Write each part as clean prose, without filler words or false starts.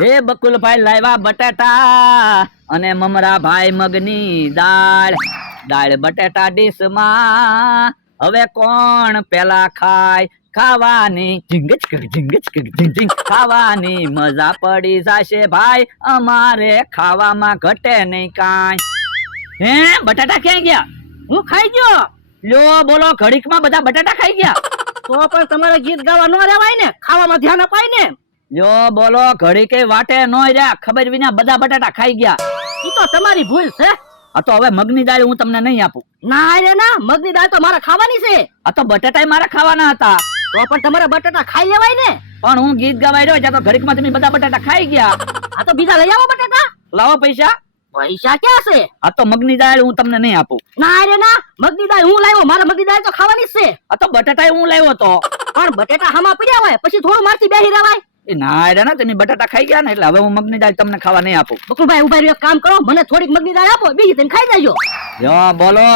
હે બકુલભાઈ લાવ્યા બટાટા અને મમરા ભાઈ મગની દાળ. દાળ બટાટા ડીશમાં હવે કોણ પેલા ખાય? ખાવાની ઝીંગ ખાવાની મજા પડી જાશે ભાઈ, અમારે ખાવામાં ઘટે નહીં કાંઈ. હે બટાટા ક્યાં ગયા? હું ખાઈ ગયો. લ્યો બોલો, ઘડીકમાં બધા બટાટા ખાઈ ગયા. તો પણ તમારે ગીત ગાવા ન રેવાય ને, ખાવામાં ધ્યાન અપાય ને. લ્યો બોલો, ઘડીકે વાટે નો રહ્યા, ખબર વિના બધા બટાટા ખાઈ ગયા. ઈ તો તમારી ભૂલ છે. આ તો હવે મગની દાળ હું તમને નહીં આપું. ના રે ના, મગની દાળ તો મારે ખાવાની છે. આ તો બટાટા મારા ખાવાના હતા. તો પણ તમારે બટાટા ખાઈ લેવાય ને. પણ હું ગીત ગવાઈ રહ્યો ત્યાં તો ઘડીકમાં તમે બધા બટાટા ખાઈ ગયા. આ તો બીજા લઈ આવો બટાટા. લાવો પૈસા. પૈસા ક્યાં છે? આ તો મગની દાળ હું તમને નહીં આપું. ના રે ના, મગની દાળ હું લાવ્યો, મારે મગની દાળ તો ખાવાની છે. આ તો બટાટા હું લાવ્યો તો. પણ બટાટા હામાં પડ્યા હોય પછી થોડું મારથી બેહી રહેવાય. એ ના રે ના, તમે બટાટા ખાઈ ગયા ને એટલે હવે હું મગની દાળ તમને ખાવા નહીં આપું. બકુલભાઈ ઉભા રહ્યો, એક કામ કરો, મને થોડીક મગની દાળ આપો, બીજી તમે ખાઈ જાજો. જો બોલો,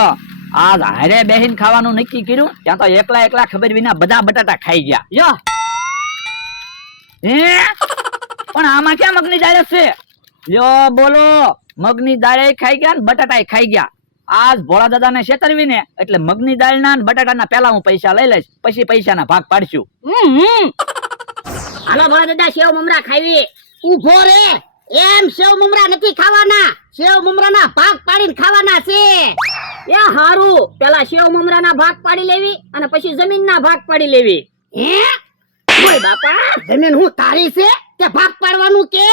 આજ હારે બેહીન ખાવાનું નક્કી કર્યું ત્યાં તો એકલા એકલા ખબર વિના બધા બટાટા ખાઈ ગયા. યો હે પણ આમાં ક્યાં મગની દાળ છે? યો બોલો, મગની દાળ ખાઈ ગયા ને બટાટા ખાઈ ગયા. આજ ભોળા દાદા ને છેતરવીને એટલે મગની દાળ ના બટાટા પેલા હું પૈસા લઈ લઈશ, પછી પૈસાના ભાગ પાડશું. હાલો ભોળા દાદા, સેવ મમરા ખાવી. ઉભો રે, એમ સેવ મમરા નથી ખાવાના, સેવ મમરાના ભાગ પાડીને ખાવાના છે. એ હારું, પેલા સેવ મમરાના ભાગ પાડી લેવી અને પછી જમીનના ભાગ પાડી લેવી. હે ઓય બાપા, જમીન હું તારી છે કે ભાગ પાડવાનું કે?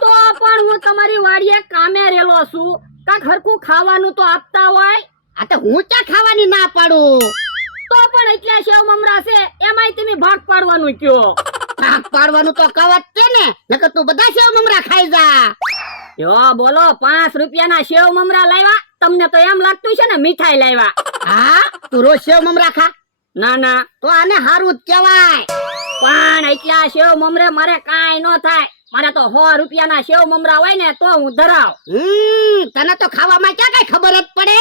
તો પણ હું તમારી વાડીએ કામે રેલો છું, કાક હરખું ખાવાનું તો આપતા હોય. આ તો હું ક્યાં ખાવાની ના પાડું? તો પણ એટલા સેવ મમરા છે, એમાંય તમે ભાગ પાડવાનું કયો. ભાગ પાડવાનું તો કવત છે ને, નકર તું બધા સેવ મમરા ખાઈ જા. યો બોલો, 5 રૂપિયાના સેવ મમરા લાવ્યા, તમને તો એમ લાગતું છે ને મીઠાઈ લાવ્યા. હા, તું રોજ સેવ મમરા ખા? ના ના, તો આને હારું જ કહેવાય. પણ એટલા સેવ મમરે મારે કાંઈ નો થાય, મારે તો 100 રૂપિયાના સેવ મમરા હોય ને તો હું ધરાવ. તને તો ખાવામાં ક્યાં કઈ ખબર જ પડે?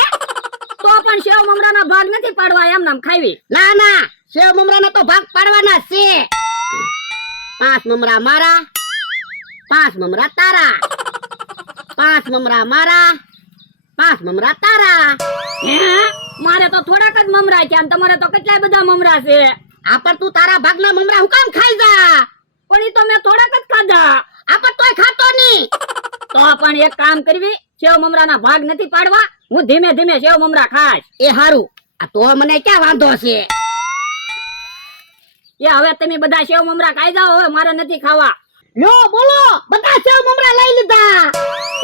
તો પણ સેવ મમરાના ભાગ નથી પાડવા, એમ નામ ખાવી. ના ના, સેવ મમરાના તો ભાગ પાડવાના છે. 5 મમરા મારા, 5 મમરા તારા, 5 મમરા મારા, 5 મમરા તારા. મારે તો થોડાક જ મમરા છે, તમારે તો કેટલાય બધા મમરા છે. આ પર તું તારા ભાગના મમરા હું કામ ખાઈ જા? પણ ઈ તો મેં થોડાક જ ખાધા. આ પર તોય ખાતો નહીં. તો પણ એક કામ કરવી, સેવ મમરાના ભાગ નથી પાડવા, હું ધીમે ધીમે સેવ મમરા ખાઈશ. એ હારું, આ તો મને ક્યાં વાંધો છે? એ હવે તમે બધા સેવ મમરા ખાઈ જાઓ, હવે મારે નથી ખાવા. લ્યો બોલો, બધા સેવ મમરા લઈ લીધા.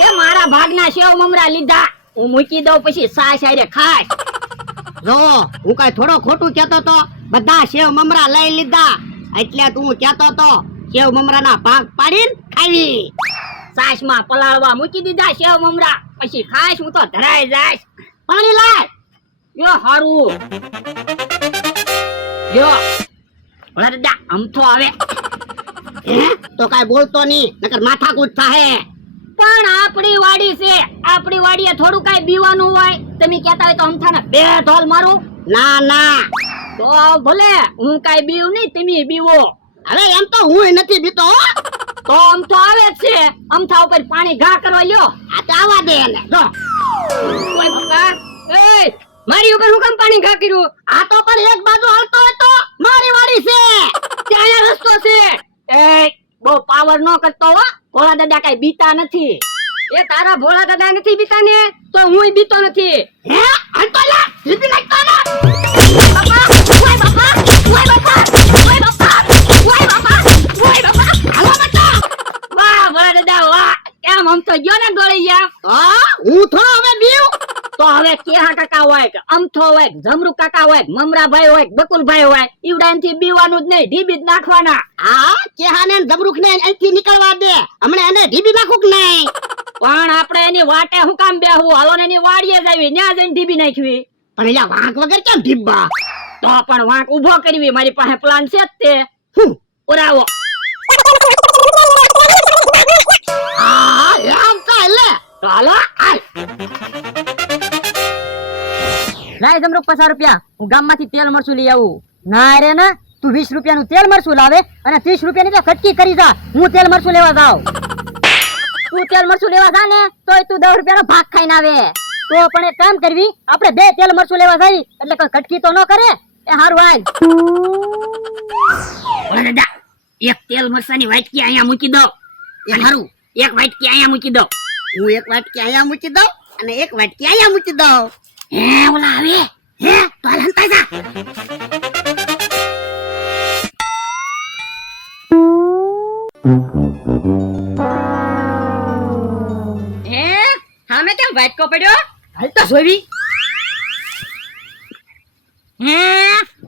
એ મારા ભાગના સેવ મમરા લીધા, હું મૂકી દઉં પછી સાસ હારે ખાઈશ. જો હું કઈ થોડો ખોટું કહેતો તો, બધા સેવ મમરા લઈ લીધા એટલે તું કહેતો તો સેવ મમરાના ભાગ પાડીને ખાવી. સાસમાં પલાળવા મૂકી દીધા સેવ મમરા, પછી ખાઈશ હું તો ધરાઈ જાઈશ. પાણી લાય. યો હારું. યો ભલા દાદા, અમથો આવે. તો કઈ બોલતો નહીં, નકર માથાકૂટ થાહે. પણ આપણી વાડી છે, આપણી વાડીએ થોડું કઈ બીવાનું હોય, તમે કહેતા હોય તો અમથાને 2 ઢોલ મારું. ના ના, તો ભલે હું કઈ બીવ નહીં, તમે બીવો. હવે એમ તો હું નથી બીતો. તો અમથો આવે જ છે, અમથા ઉપર પાણી ઘા કરવા લ્યો. આ તો આવા દે એને. જો ઓય બકા, એ મારી ઉપર હું કેમ પાણી ઘા કર્યું? આ તો પણ એક બાજુ હાલતો હોય તો મારી વાડી છે, ત્યાં રસ્તો છે. એ બહુ પાવર નો કરતો હો, ભોળા દાદા કઈ બીતા નથી. એ તારા ભોળા દાદા નથી બીતા ને, તો હુંય બીતો નથી. હે હંતો લા, લીધી નાખતો ને. બાપા, ઓય બાપા, ઓય બાપા, ઓય બાપા, ઓય બાપા, ઓય બાપા, હાલો બટા. વાહ ભોળા દાદા વાહ, કેમ આમ તો ગયો ને ગળી ગયા. હા, હું થોડો હવે બીવ. તો હવે કેહા કાકા હોય કે અમથો હોય, જમરૂ કાકા હોય, મમરાભાઈ હોય, બકુલભાઈ હોય, ઈવડાનથી બીવાનું જ નહીં, ઢીબી જ નાખવાના. હા, કેહા ને જમરૂખ ને અહીંથી નીકળવા દે, હમણે એને ઢીબી નાખું કે નહીં? પણ આપણે એની વાટે હું કામ બેહું? હાલો ને એની વાડીએ જ આવી, ન્યા જઈને ઢીબી નાખવી. પણ અહીંયા વાંક વગર કેમ ઢીબા? તો પણ વાંક ઉભો કરવી, મારી પાસે પ્લાન છે જ તે. ઉરાવો. હા એમ કાલે તો હાલો આય. લાય જમરૂક 50 રૂપિયા, હું ગામમાંથી તેલ મરચું લઈ આવું. ના રે ના, તું 20 રૂપિયાનું તેલ મરચું લાવે અને 30 રૂપિયાની તો ખટકી કરી જા. હું તેલ મરચું લેવા જાઉં. તું તેલ મરચું લેવા જા ને તોય તું 10 રૂપિયાનો ભાગ ખાઈને આવે. તો પણ એક કામ કરવી, આપણે 2 તેલ મરચું લેવા જઈ એટલે કોઈ ખટકી તો ન કરે. એ હારું હાલ. ઓલા દાદા એક તેલ મરસાની વાટકી અહીંયા મૂકી દો. એ હારું એક વાટકી અહીંયા મૂકી દો. હું એક વાટકી અહીંયા મૂકી દઉં અને એક વાટકી અહીંયા મૂકી દઉં. હે ઓલા આવે હે તો હાલ હંતાઈ જા. હે સામે કેમ વાટકો પડ્યો? હાલ તો જોવી. હે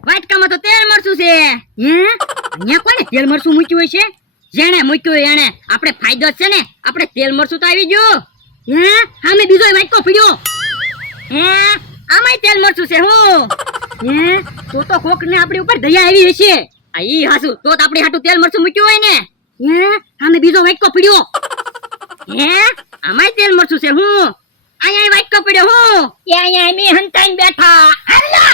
વાટકામાં તો તેલ મરચું છે. હે અહીંયા કોને તેલ મરચું મૂક્યું હોય છે? જેણે મૂક્યું હોય એને. આપણે ફાયદો જ છે ને, આપણે તેલ મરચું તો આવી ગયું. હે સામે બીજો વાટકો પડ્યો. હે આમાંય તેલ મરચું છે હું. હે તો કોક ને આપણી ઉપર દયા આવી હશે. આ ઈ હાસુ તો આપણી હાટું તેલ મરચું મૂક્યું હોય ને. હે સામે બીજો વાટકો પડ્યો. હે આમાંય તેલ મરચું છે હું. અહીંયા વાટકો પડ્યો હું. એ અહીંયા મે હંતાઈને બેઠા. હાલા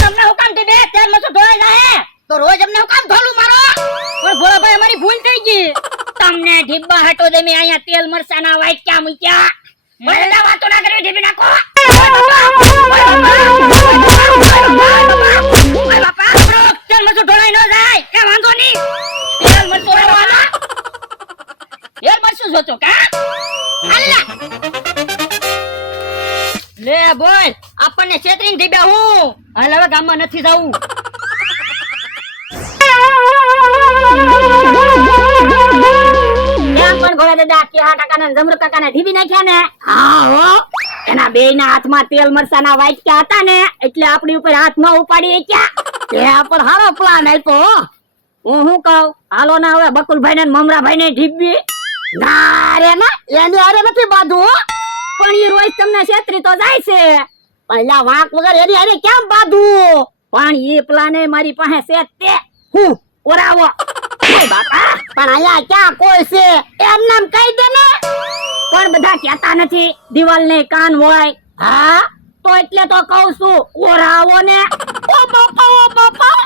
તમને હુકામ થી બે તેલ મરચું ધોઈ જાય તો રોજ અમને હું કામ ધોલું મારો? પણ ભોળાભાઈ અમારી ભૂલ થઈ ગઈ. તમને ઢીબ્બા હટો દે મેં અહીંયા તેલ મરચાના વાટકા મૂક્યા. મને વાતો ના કરવી, ઢીબી નાખો. ઓય બાપા તેલ મરચું ઢોળાઈ ન જાય કે વાંધો નહીં. તેલ મરચું વાળા તેલ મરચું જોતો કા હાલા લે બોલ આપણને છેતરીને ઢીબ્યા હું. હાલ હવે ગામમાં નથી જાવું. કેમ પણ ઘોડા દાદા કેહા કાકાને ને જમરૂ કાકાને ઢીબી નાખ્યા ને? હા હો એના બેયના હાથમાં તેલ મરચાના વાટકા હતા ને એટલે આપણી ઉપર હાથ ન ઉપાડી શક્યા. ત્યાં પણ હારો પ્લાન આપ્યો. હું શું કહું, હાલો ને હવે બકુલભાઈ ને મમરાભાઈ ને ઢીબી. ના રે ના, એની હારે નથી બાંધવું હો. પણ એ રોજ તમને છેતરી તો જાય છે. પહેલા વાંક વગર એની હારે કેમ બાંધવું? પણ એ પ્લાન મારી પાસે છે તે હું ઓરાવો. ઓય બાપા પણ અહીંયા ક્યાં કોઈ છે? એમ નામ કહી દે ને. પણ બધા કહેતા નથી દિવાલ ને કાન હોય. હા તો એટલે તો કહું છું ઓરાવો ને. ઓ બાપા, ઓ બાપા.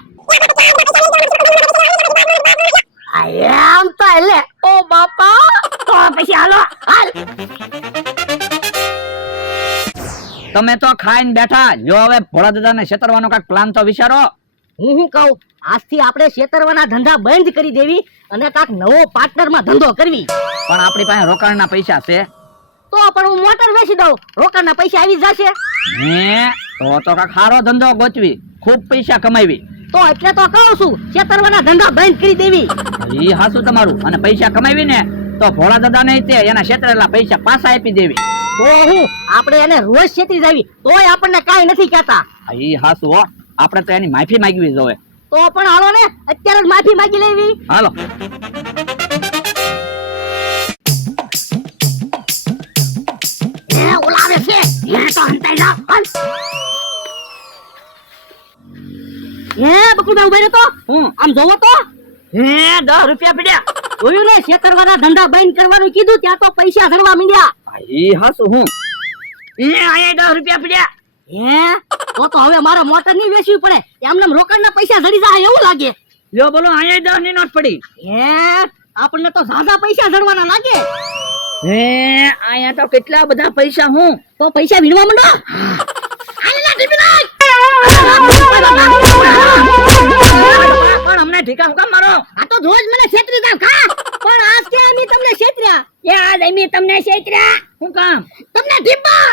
આ એમ તો એટલે ઓ બાપા. તો પછી હાલો હાલ. તમે તો ખાઈને બેઠા. જો હવે ભોળા દાદાને છેતરવાનો કાંઈક પ્લાન તો વિચારો. હું શું કહું, આજથી આપણે છેતરવાના ધંધા બંધ કરી દેવી અને કાંઈક નવો પાર્ટનરમાં ધંધો કરવી. પણ આપણી પાસે રોકાણના પૈસા છે. તો પણ હું મોટર વેચી દઉં, રોકાણના પૈસા આવી જશે. હે તો કાંઈક સારો ધંધો ગોતવી, ખૂબ પૈસા કમાવી. તો એટલે તો કહું છું છેતરવાના ધંધા બંધ કરી દેવી. ઈ હાસું તમારું. અને પૈસા કમાવી ને તો ભોળા દાદાને તે એના છેતરેલા પૈસા પાછા આપી દેવી. તો હું આપણે એને રોજ છેતરી જાવી તોય આપણને કાંઈ નથી કહેતા. ઈ હાસું હો. આપણે તો એની માફી માંગવી જોઈએ. તો પણ હાલો ને અત્યારે જ માફી માંગી લેવી. હાલો. એ ઓલા આવે છે. એ તો હંતાઈ જા હાલ. હે બકુલભાઈ ઉભા રહો તો. આમ જોવો તો. હે 10 રૂપિયા પડ્યા. જોયું ને, છેતરવાના ધંધા બંધ કરવાનું કીધું ત્યાં તો પૈસા ધરવા માંડ્યા. ઈ હાસું હું. એ અહીંયા 10 રૂપિયા પડ્યા. હે તો હવે મારે મોટર નહીં વેચવી પડે. એમને રોકડના પૈસા જડી જાય એવું લાગે. લ્યો બોલો, અહીંયા 10 ની નોટ પડી. હે આપણને તો ઝાઝા પૈસા જડવાના લાગે. હે અહીંયા તો કેટલા બધા પૈસા હું. તો પૈસા વીણવા માંડો. પણ અમને ઠીકા હું કામ મારો? આ તો રોજ મને છેતરી જાવ કા. પણ આજ કે અમે તમને છેતર્યા. એ આજ અમે તમને છેતર્યા. હું કામ? તમને ઢીબ્બા.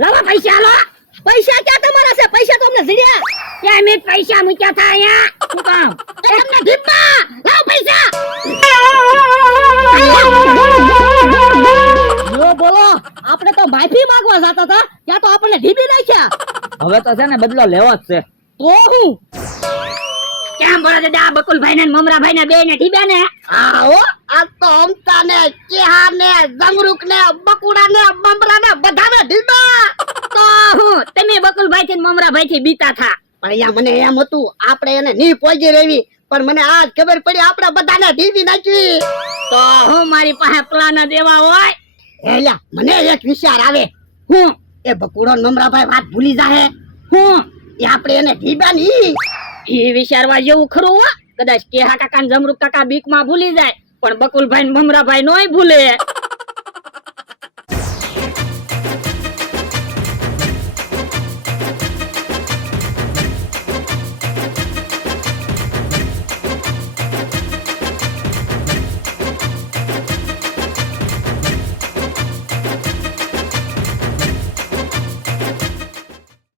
લાવો પૈસા લો. પૈસા ક્યાં તમારા છે? પૈસા તો અમને જડ્યા. ત્યાં મેં પૈસા મૂક્યા હતા અહીંયા. હું કામ? એ તમને ઢીબ્બા. લાવો પૈસા. જો બોલો, આપણે તો માફી માંગવા જતા હતા ત્યાં તો આપણને ઢીબી નાખ્યા. હવે તો છે ને બદલો લેવો જ છે. તો હું કેમ બોલો દાદા બકુલભાઈ ને મમરાભાઈ ને બે ને ઢીબ્યા ને? આવો આ તો અમતા ને કેહા ને જમરૂક ને બકુડા ને બમરા ને બધાને ઢીબા. તો હું તમે બકુલભાઈ થી મમરાભાઈ થી બીતા થા. પણ અહીંયા મને એમ હતું આપણે એને ની પહોંચી રહેવી, પણ મને આજ ખબર પડી આપણે બધાને ઢીબી નાખી. તો હું મારી પાસે પ્લાન દેવા હોય એલા મને એક વિચાર આવે. હું એ બકુડો ને મમરાભાઈ વાત ભૂલી જાહે. હું એ આપણે એને કીધા ની. એ વિચારવા જેવું ખરું હો. કદાચ કેહા કાકા ને જમરૂક કાકા બીક માં ભૂલી જાય પણ બકુલભાઈ ને મમરાભાઈ નોય ભૂલે.